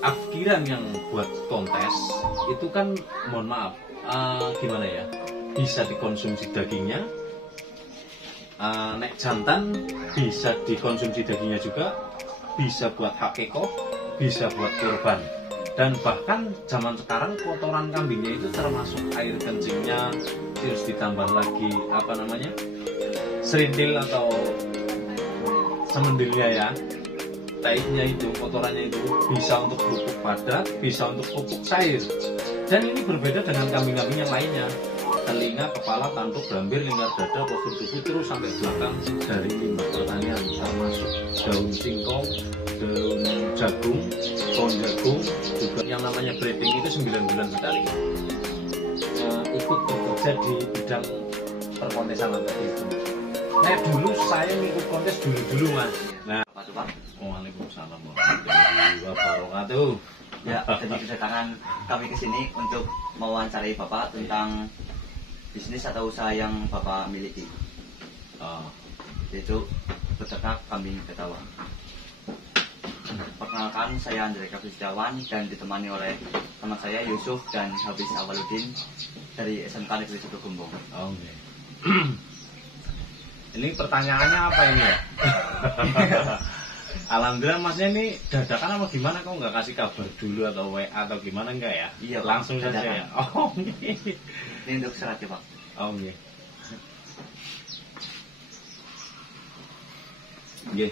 Akhiran yang buat kontes itu kan mohon maaf gimana ya, bisa dikonsumsi dagingnya, nek jantan bisa dikonsumsi dagingnya juga, bisa buat hakekoh, bisa buat kurban. Dan bahkan zaman sekarang kotoran kambingnya itu termasuk air kencingnya, terus ditambah lagi apa namanya, serintil atau semendilnya ya, taiknya itu, kotorannya itu bisa untuk pupuk padat, bisa untuk pupuk cair. Dan ini berbeda dengan kambing-kambing yang lainnya. Telinga, kepala, tanduk, gambir, lingkar dada, postur tubuh terus sampai belakang dari limbah pertanian, termasuk daun singkong, daun jagung, pohon jagung, juga yang namanya breeding itu 9 bulan sekali. Ikut bekerja di bidang perkontesan tadi itu. Nah dulu saya ikut kontes dulu mas. Nah, Apa tuh Pak? Waalaikumsalam warahmatullahi wabarakatuh. Ya, jadi kedatangan kami ke sini untuk mewawancarai Bapak tentang bisnis atau usaha yang Bapak miliki, yaitu peternak kambing Betawa. Perkenalkan, saya Andre Setiawan dan ditemani oleh teman saya Yusuf dan Habis Awaludin dari SMK Negeri 1 Gembong. Oke. Ini pertanyaannya apa ini ya? Alhamdulillah masnya ini dadakan apa gimana, kok nggak kasih kabar dulu atau WA atau gimana enggak ya? Iya, Pak. Langsung saja Dadakan. ya. Oh iya. Ini untuk syaratnya Pak. Oh iya. Iya.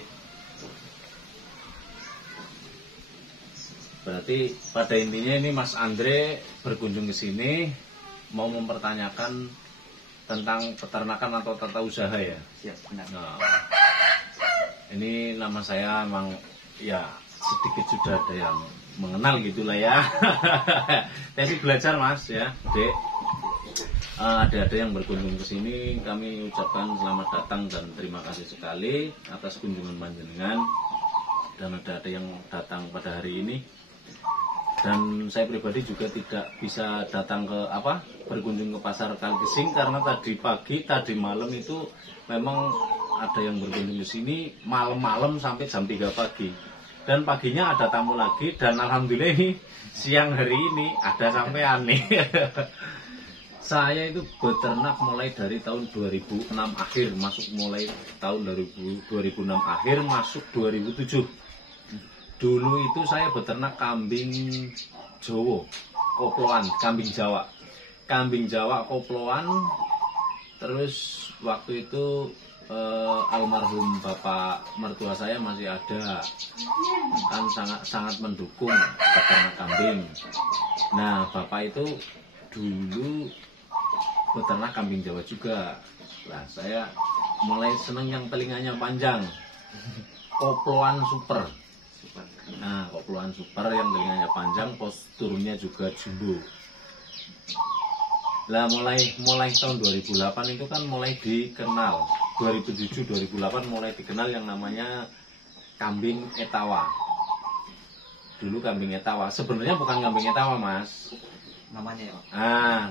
Berarti pada intinya ini Mas Andre berkunjung ke sini mau mempertanyakan tentang peternakan atau tata usaha ya. Siap, benar. Nah, ini nama saya emang ya sedikit sudah ada yang mengenal gitulah ya. Saya sih belajar mas ya, dek. Ada yang berkunjung ke sini, kami ucapkan selamat datang dan terima kasih sekali atas kunjungan panjenengan. Dan ada yang datang pada hari ini. Dan saya pribadi juga tidak bisa datang ke berkunjung ke pasar Kaligesing karena tadi pagi, tadi malam itu memang ada yang berkunjung ke sini malam-malam sampai jam 3 pagi. Dan paginya ada tamu lagi dan alhamdulillah ini siang hari ini ada sampai aneh. Saya itu beternak mulai dari tahun 2006 akhir, masuk mulai tahun 2006 akhir masuk 2007. Dulu itu saya beternak kambing Jawa, koploan, kambing Jawa. Kambing Jawa koploan. Terus waktu itu almarhum bapak mertua saya masih ada. Kan sangat mendukung beternak kambing. Nah, bapak itu dulu beternak kambing Jawa juga. Nah, saya mulai seneng yang telinganya panjang. Koploan super. Nah, koploan super yang telinganya panjang, posturnya juga jumbo. Lah mulai tahun 2008 itu kan mulai dikenal. 2007-2008 mulai dikenal yang namanya kambing Etawa. Dulu kambing Etawa, sebenarnya bukan kambing Etawa, Mas. Namanya ya Pak?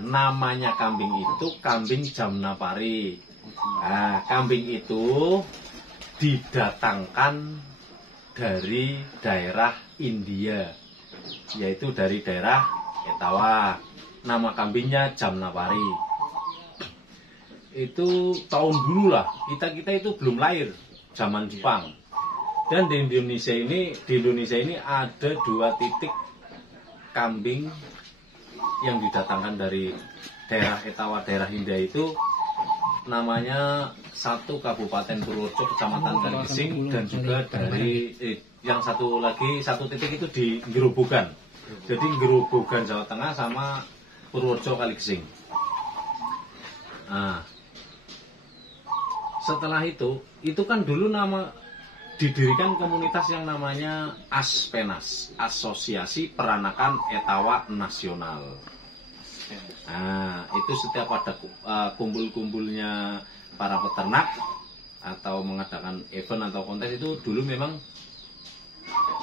Namanya kambing itu kambing Jamnapari. Nah, kambing itu didatangkan dari daerah India, yaitu dari daerah Etawa. Nama kambingnya Jamnapari. Itu tahun dulu lah, kita itu belum lahir, zaman Jepang. Dan di Indonesia ini ada 2 titik kambing yang didatangkan dari daerah Etawa, daerah India itu. Namanya satu Kabupaten Purworejo, Kecamatan Kaligesing, dan juga dari yang satu titik itu di Gerobogan. Jadi Gerobogan Jawa Tengah sama Purworejo Kaligesing. Nah, setelah itu kan dulu didirikan komunitas yang namanya ASPENAS, Asosiasi Peranakan Etawa Nasional. Nah, itu setiap ada kumpul-kumpulnya para peternak atau mengadakan event atau kontes itu dulu memang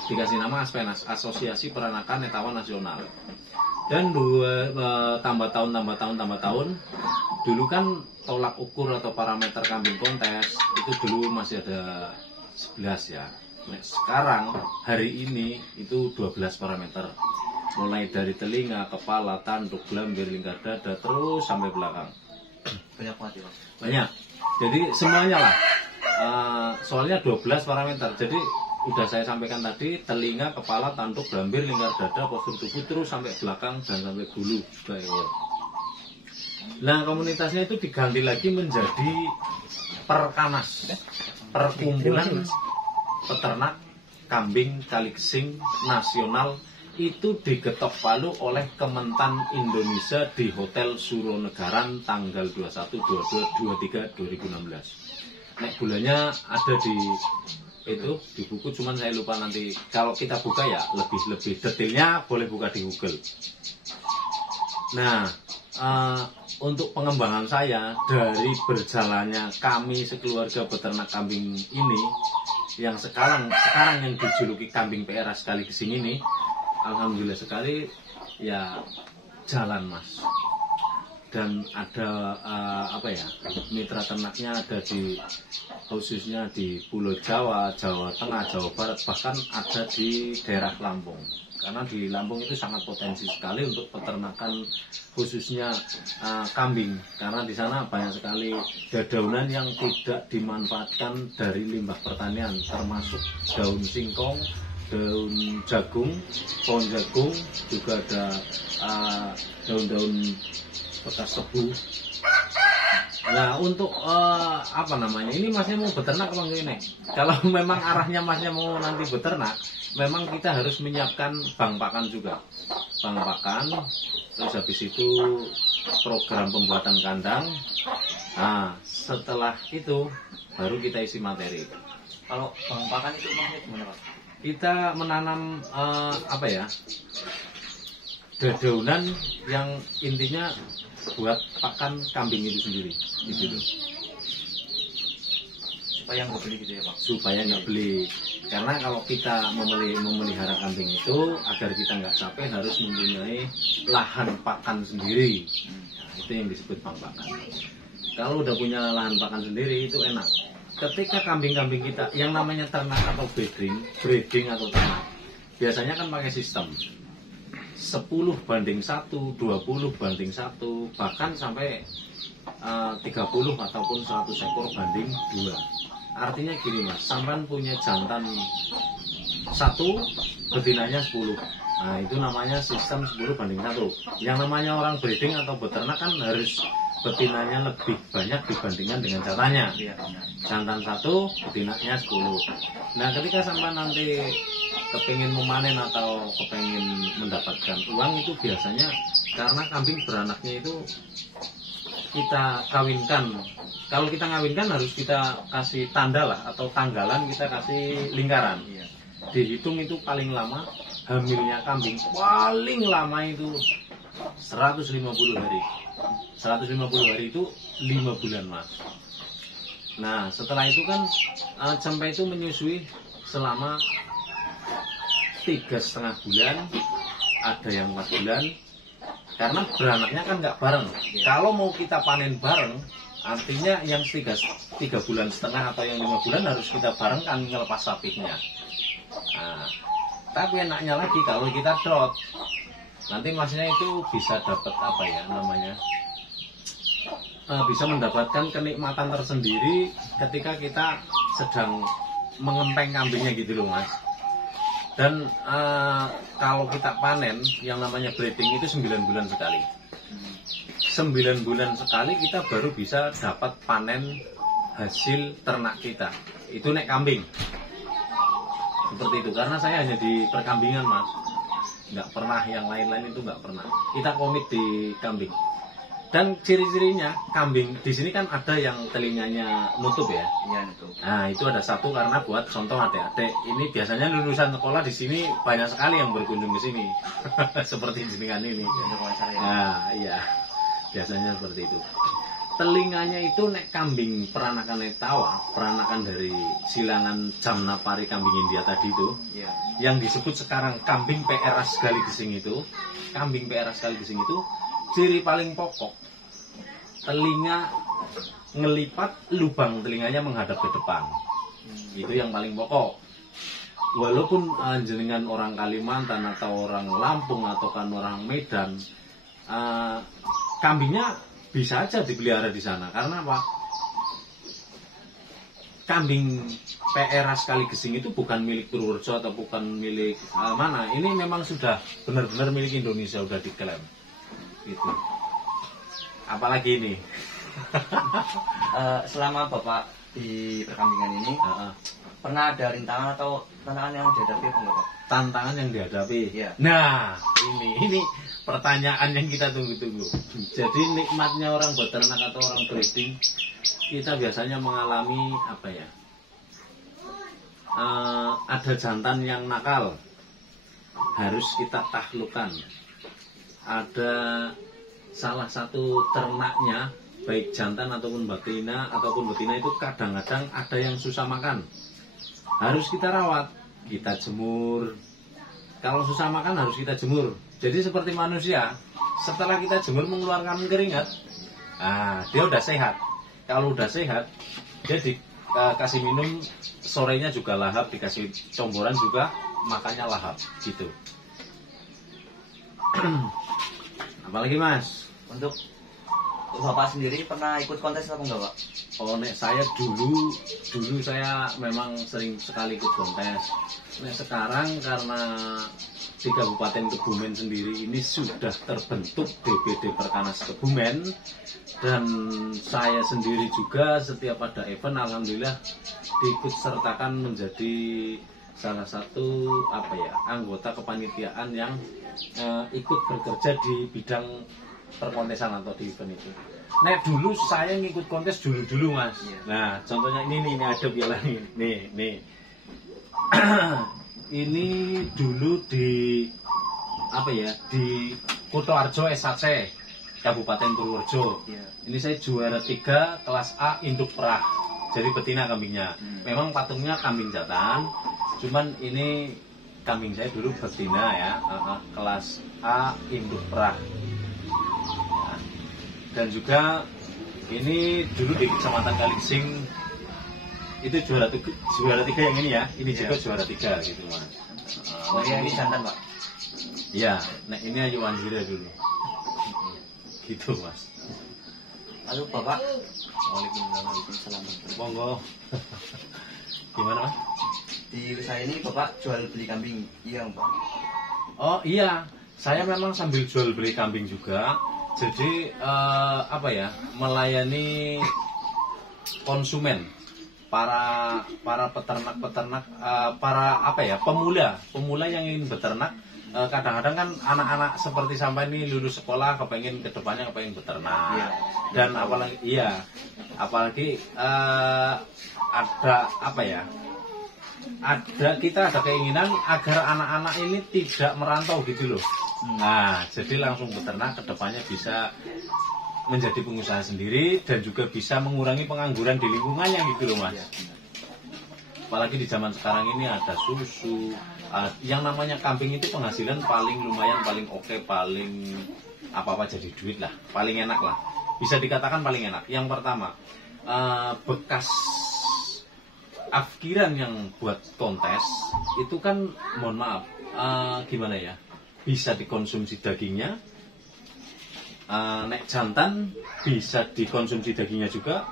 dikasih nama ASPENAS, Asosiasi Peranakan Etawa Nasional. Dan tambah tahun, dulu kan tolak ukur atau parameter kambing kontes itu dulu masih ada 11 ya. Nah, sekarang hari ini itu 12 parameter. Mulai dari telinga, kepala, tanduk, gelambir, lingkar dada, terus sampai belakang. Banyak banget ya Pak. Banyak. Jadi semuanya lah. Soalnya 12 parameter. Jadi udah saya sampaikan tadi, telinga, kepala, tanduk, gelambir, lingkar dada, postur tubuh, terus sampai belakang dan sampai bulu. Nah, komunitasnya itu diganti lagi menjadi Perkanas, perkumpulan peternak kambing Kaliksing nasional, itu digetok palu oleh Kementan Indonesia di Hotel Suronegaran tanggal 21/22/2016. Nek bulannya ada di buku, cuman saya lupa, nanti kalau kita buka ya lebih detailnya boleh buka di Google. Nah, untuk pengembangan saya dari berjalannya kami sekeluarga peternak kambing ini, yang sekarang yang dijuluki kambing PRS Kaliksing ini, alhamdulillah sekali ya jalan Mas. Dan ada mitra ternaknya ada di khususnya di Pulau Jawa, Jawa Tengah, Jawa Barat, bahkan ada di daerah Lampung. Karena di Lampung itu sangat potensi sekali untuk peternakan khususnya kambing, karena di sana banyak sekali dedaunan yang tidak dimanfaatkan dari limbah pertanian, termasuk daun singkong, daun jagung, pohon jagung, juga ada daun-daun bekas tebu. Nah, untuk ini masnya mau beternak apa enggak ini? Kalau memang arahnya masnya mau nanti beternak, memang kita harus menyiapkan bank pakan juga. Bank pakan, terus habis itu program pembuatan kandang. Nah, setelah itu baru kita isi materi. Kalau bank pakan itu maksudnya gimana Pak? Kita menanam dedaunan yang intinya buat pakan kambing itu sendiri, gitu. Supaya nggak beli gitu ya Pak? Supaya nggak beli, karena kalau kita memelihara kambing itu agar kita nggak capek harus mempunyai lahan pakan sendiri. Nah, itu yang disebut bank pakan. Kalau udah punya lahan pakan sendiri itu enak. Ketika kambing-kambing kita yang namanya ternak atau breeding atau ternak, biasanya kan pakai sistem 10:1, 20:1, bahkan sampai 30 ataupun 100 ekor banding 2. Artinya gini Mas, sampean punya jantan 1, betinanya 10. Nah, itu namanya sistem 10:1. Yang namanya orang breeding atau beternak kan harus betinanya lebih banyak dibandingkan dengan jantannya. Jantan 1, betinanya 10. Nah, ketika sampean nanti kepingin memanen atau kepingin mendapatkan uang, itu biasanya karena kambing beranaknya itu kita kawinkan. Kalau kita ngawinkan harus kita kasih tanda lah, atau tanggalan kita kasih lingkaran. Dihitung itu paling lama hamilnya kambing paling lama itu 150 hari. 150 hari itu 5 bulan Mas. Nah, setelah itu kan sampai itu menyusui selama 3,5 bulan, ada yang 4 bulan, karena beranaknya kan nggak bareng. Kalau mau kita panen bareng, artinya yang 3,5 bulan atau yang 5 bulan harus kita barengkan ngelepas sapinya. Nah, tapi enaknya lagi kalau kita trot, nanti masnya itu bisa dapat bisa mendapatkan kenikmatan tersendiri ketika kita sedang mengempeng kambingnya gitu loh Mas. Dan kalau kita panen yang namanya breeding itu 9 bulan sekali. 9 bulan sekali kita baru bisa dapat panen hasil ternak kita. Itu nek kambing. Seperti itu, karena saya hanya di perkambingan Mas. Nggak pernah yang lain-lain itu nggak pernah. Kita komit di kambing. Dan ciri-cirinya kambing di sini kan ada yang telinganya nutup ya. Iya, nutup. Nah, itu ada satu karena buat contoh adik-adik. Ini biasanya lulusan sekolah di sini banyak sekali yang berkunjung ke sini. Seperti jenengan ini. Nah, iya. Biasanya seperti itu. Telinganya itu nek kambing peranakan tawa, peranakan dari silangan Jamnapari kambing India tadi itu. Iya. Yang disebut sekarang kambing PRS Kaligesing itu. Kambing PRS Kaligesing itu ciri paling pokok, telinga ngelipat, lubang telinganya menghadap ke depan. Itu yang paling pokok. walaupun jenengan orang Kalimantan atau orang Lampung atau kan orang Medan, kambingnya bisa aja dipelihara di sana. Karena apa? Kambing PRA sekali gesing itu bukan milik Purworejo atau bukan milik mana. Ini memang sudah benar-benar milik Indonesia, udah diklaim. Gitu. Apalagi ini. Selama Bapak di perkambingan ini, pernah ada rintangan atau tantangan yang dihadapi apa enggak, Pak? Tantangan yang dihadapi. Iya. Nah, ini pertanyaan yang kita tunggu-tunggu. Jadi nikmatnya orang beternak atau orang breeding, kita biasanya mengalami apa ya? Ada jantan yang nakal, harus kita taklukkan. Ada salah satu ternaknya, baik jantan ataupun betina itu kadang-kadang ada yang susah makan, harus kita rawat, kita jemur. Kalau susah makan harus kita jemur. Jadi seperti manusia, setelah kita jemur mengeluarkan keringat, dia udah sehat. Kalau udah sehat, dia dikasih minum, sorenya juga lahap, dikasih comboran juga makannya lahap gitu. Apalagi Mas? Untuk Bapak sendiri pernah ikut kontes atau enggak, Pak? Oh, nek saya dulu saya memang sering sekali ikut kontes. Nek sekarang karena di Kabupaten Kebumen sendiri ini sudah terbentuk DPD Perkanas Kebumen, dan saya sendiri juga setiap ada event alhamdulillah diikut sertakan menjadi salah satu anggota kepanitiaan yang ikut bekerja di bidang perkontesan atau di event itu. Nah dulu saya ngikut kontes dulu Mas. Nah contohnya ini ada piala ini. Nih. Ini dulu di di Kutoarjo SAC Kabupaten Purworejo. Ini saya juara 3 kelas A induk perah. Jadi betina kambingnya. Memang patungnya kambing jantan. Cuman ini kambing saya dulu betina ya, kelas A induk perah. Dan juga ini dulu di Kecamatan Kaligesing itu juara 3 yang ini ya, ini juga juara 3 gitu Mas. Ini jantan Pak? Iya, nah ini Ayu Wanjira dulu. Gitu Mas. Lalu Bapak? Waalaikumsalam. Monggo. Gimana Mas? Di usaha ini Bapak jual beli kambing, iya Pak? Oh iya, saya memang sambil jual beli kambing juga. Jadi melayani konsumen, para peternak-peternak, pemula yang ingin beternak. Kadang-kadang kan anak-anak seperti sampai ini lulus sekolah kepengen beternak. Dan apalagi kita ada keinginan agar anak-anak ini tidak merantau gitu loh. Nah, jadi langsung beternak kedepannya bisa menjadi pengusaha sendiri dan juga bisa mengurangi pengangguran di lingkungannya gitu loh Mas. Apalagi di zaman sekarang ini ada susu, yang namanya kambing itu penghasilan paling lumayan, paling oke, paling apa-apa jadi duit lah, paling enak lah. Bisa dikatakan paling enak. Yang pertama, bekas afkiran yang buat kontes itu kan mohon maaf, gimana ya, bisa dikonsumsi dagingnya, nek jantan bisa dikonsumsi dagingnya juga,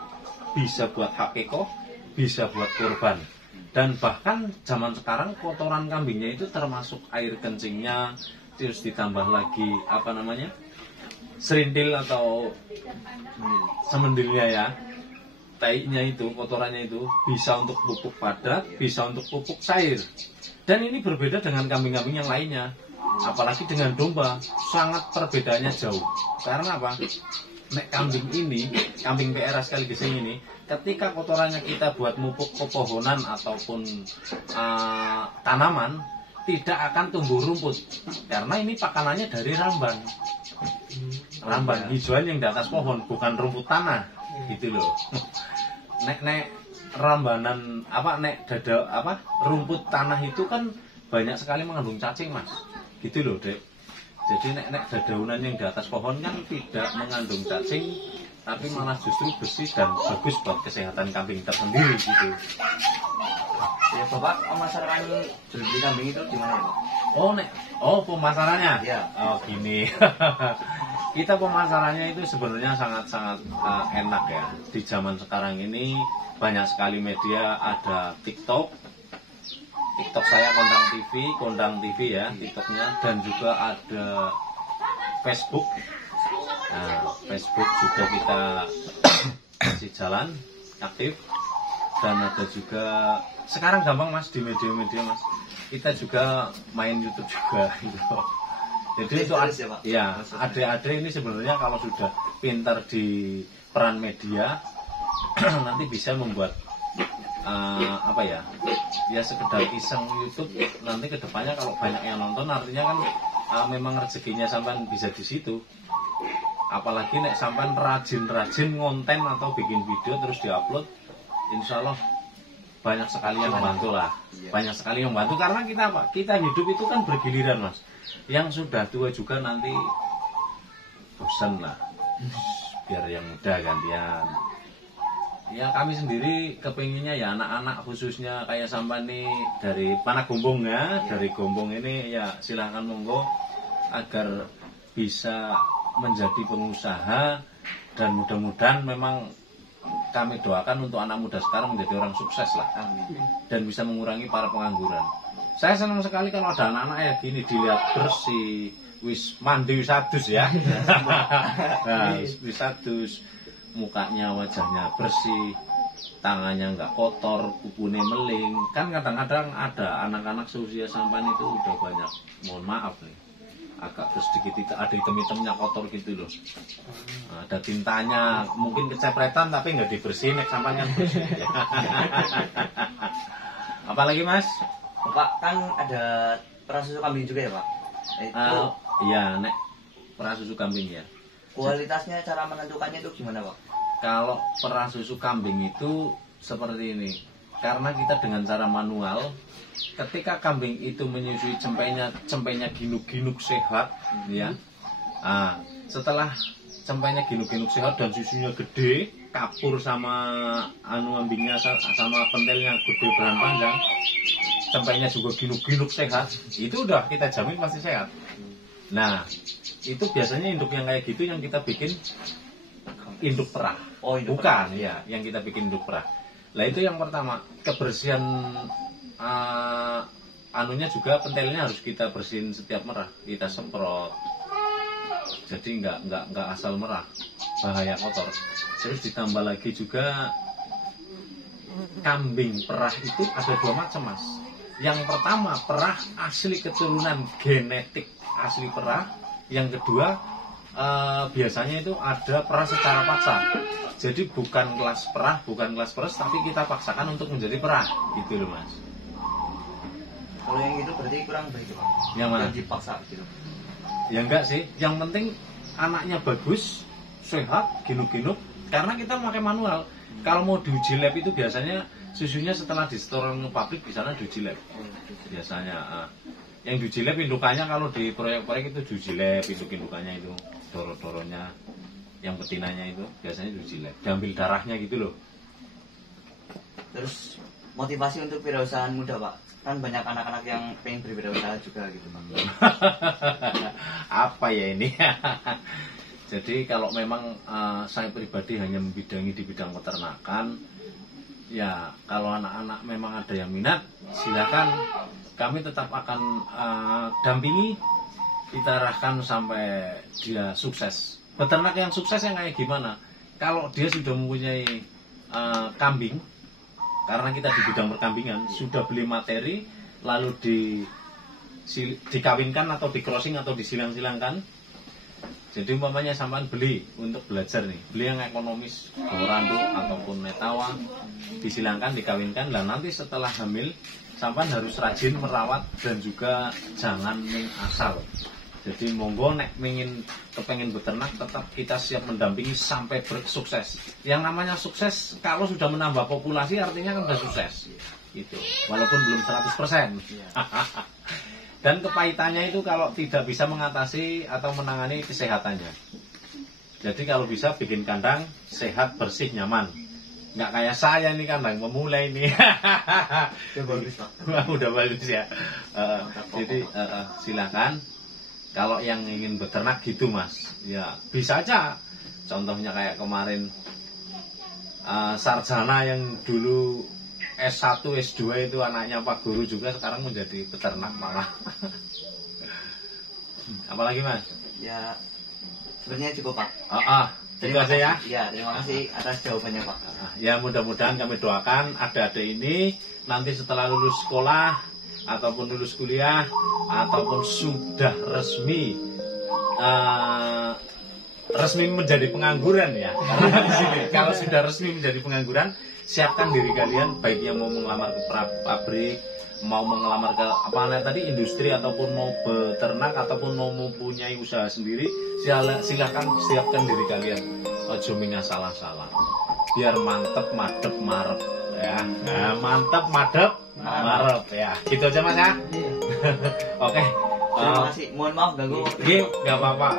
bisa buat hakeko, bisa buat kurban. Dan bahkan zaman sekarang kotoran kambingnya itu termasuk air kencingnya, terus ditambah lagi serindil atau semendilnya ya, tainya itu, kotorannya itu bisa untuk pupuk padat, bisa untuk pupuk cair. Dan ini berbeda dengan kambing-kambing yang lainnya, apalagi dengan domba, sangat perbedaannya jauh. Karena apa? Nek kambing ini, kambing PRA sekali gesing ini, ketika kotorannya kita buat mupuk pepohonan ataupun tanaman, tidak akan tumbuh rumput, karena ini pakanannya dari ramban hijauan yang di atas pohon, bukan rumput tanah gitu loh. Nek rambanan rumput tanah itu kan banyak sekali mengandung cacing Mas, gitu loh Dek. Jadi nek dedaunan yang di atas pohon kan tidak mengandung cacing, tapi malah justru bersih dan bagus buat kesehatan kambing tersendiri gitu. Ya Bapak memasarkan jual beli kambing itu gimana ya Pak? Pemasarannya? Iya. Oh gini. Kita pemasarannya itu sebenarnya sangat-sangat enak ya. Di zaman sekarang ini banyak sekali media, ada TikTok saya Kondang TV ya TikToknya, dan juga ada Facebook. Nah, Facebook juga kita masih jalan aktif, dan ada juga sekarang gampang Mas di media-media Mas. Kita juga main YouTube juga gitu. Jadi itu ya adik-adik ini sebenarnya kalau sudah pintar di peran media nanti bisa membuat ya sekedar iseng YouTube. Nanti kedepannya kalau banyak yang nonton artinya kan memang rezekinya sampean bisa di situ. Apalagi nek sampean rajin-rajin ngonten atau bikin video terus diupload, insya Allah banyak sekali yang membantu lah. Banyak sekali yang membantu karena kita hidup itu kan bergiliran Mas. Yang sudah tua juga nanti bosan lah, biar yang muda gantian. Ya kami sendiri kepinginnya ya anak-anak khususnya kayak sampai nih dari Panagombong ya, dari Gombong ini ya silahkan monggo agar bisa menjadi pengusaha, dan mudah-mudahan memang kami doakan untuk anak muda sekarang menjadi orang sukses lah. Amin. Dan bisa mengurangi para pengangguran. Saya senang sekali kalau ada anak-anak ya gini dilihat bersih, wis mandi wisadus ya. Nah, wisadus, mukanya wajahnya bersih, tangannya nggak kotor, kukunya meling. Kan kadang-kadang ada anak-anak seusia sampan itu udah banyak, mohon maaf nih, agak sedikit ada hitam-hitamnya kotor gitu loh. Nah, ada tintanya, mungkin kecepretan tapi nggak dibersihin, nek sampan kan bersih. Apalagi Mas? Pak, kan ada perah susu kambing juga ya Pak? Iya, nek perah susu kambing ya. Kualitasnya, cara menentukannya itu gimana Pak? Kalau perah susu kambing itu seperti ini. Karena kita dengan cara manual, ketika kambing itu menyusui cempainya ginuk-ginuk sehat, ya. Setelah cempainya ginuk-ginuk sehat dan susunya gede, kapur sama ambingnya sama pentilnya gede beran panjang, cempainya juga ginuk-ginuk sehat, itu udah kita jamin pasti sehat. Nah, itu biasanya induk yang kayak gitu yang kita bikin induk perah. Induk bukan perah. Ya, yang kita bikin induk perah. Lah itu yang pertama, kebersihan anunya juga pentilnya harus kita bersihin setiap merah, kita semprot. Jadi nggak asal merah, bahaya kotor. Terus ditambah lagi juga kambing perah itu ada dua macam Mas. Yang pertama perah asli keturunan genetik asli perah. Yang kedua biasanya itu ada perah secara paksa. Jadi bukan kelas perah, bukan kelas peres, tapi kita paksakan untuk menjadi perah, gitu loh Mas. Kalau yang itu berarti kurang baik Pak? Yang mana? Yang dipaksa gitu. Ya enggak sih, yang penting anaknya bagus, sehat, ginuk-ginuk. Karena kita pakai manual. Kalau mau diuji lab itu biasanya susunya setelah di store pabrik di sana diuji lab. Biasanya yang diuji lab indukannya, kalau di proyek-proyek itu diuji lab, indukannya itu doro-doronya, yang betinanya itu biasanya diuji lab, diambil darahnya gitu loh. Terus motivasi untuk wirausahaan muda Pak, kan banyak anak-anak yang pengen berwirausaha juga gitu Pak. Apa ya ini? Jadi kalau memang saya pribadi hanya membidangi di bidang peternakan, ya kalau anak-anak memang ada yang minat, silakan, kami tetap akan dampingi, kita arahkan sampai dia sukses. Peternak yang sukses yang kayak gimana? Kalau dia sudah mempunyai kambing, karena kita di bidang perkambingan, sudah beli materi, lalu dikawinkan atau di crossing atau disilang-silangkan. Jadi umpamanya sampean beli untuk belajar nih, beli yang ekonomis, Dorando ataupun Netawa, disilangkan, dikawinkan. Dan nanti setelah hamil, sampean harus rajin merawat dan juga jangan asal. Jadi monggo nek kepengen beternak, tetap kita siap mendampingi sampai bersukses. Yang namanya sukses kalau sudah menambah populasi artinya kan sudah sukses. Gitu. Walaupun belum 100%. Dan kepahitannya itu kalau tidak bisa mengatasi atau menangani kesehatannya. Jadi kalau bisa bikin kandang sehat, bersih, nyaman. nggak kayak saya nih kandang memulai nih. Ya bagus Pak. Wah, udah bagus ya. Jadi silakan kalau yang ingin beternak gitu Mas, ya bisa aja. Contohnya kayak kemarin sarjana yang dulu S1, S2 itu anaknya Pak Guru juga sekarang menjadi peternak malah. Apalagi Mas? Ya sebenarnya cukup Pak. Terima kasih ya. Ya, terima kasih atas jawabannya Pak. Ya mudah-mudahan kami doakan adik-adik ini nanti setelah lulus sekolah ataupun lulus kuliah ataupun sudah resmi menjadi pengangguran ya. Karena di sini kalau sudah resmi menjadi pengangguran, siapkan diri kalian baik yang mau mengelamar ke pabrik, mau mengelamar ke apa namanya tadi industri ataupun mau beternak ataupun mau mempunyai usaha sendiri, silakan siapkan diri kalian. Ojo minga salah-salah. Biar mantep, madep, marep ya. Nah, mantep, madep, marep ya. Gitu aja Mas ya. Oke. Terima kasih. Mohon maaf ganggu. Nggak apa-apa.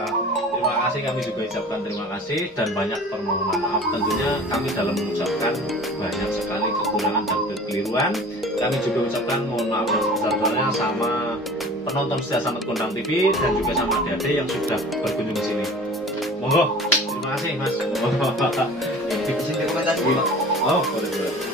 Terima kasih, kami juga ucapkan terima kasih dan banyak permohonan maaf. Tentunya kami dalam mengucapkan banyak sekali kekurangan dan kekeliruan. Kami juga ucapkan mohon maaf yang sebesar-besarnya sama penonton setia Samet Kondang TV dan juga sama adik-adik yang sudah berkunjung ke sini. Monggo, terima kasih Mas. Di sini komentasi Pak. Oh, boleh.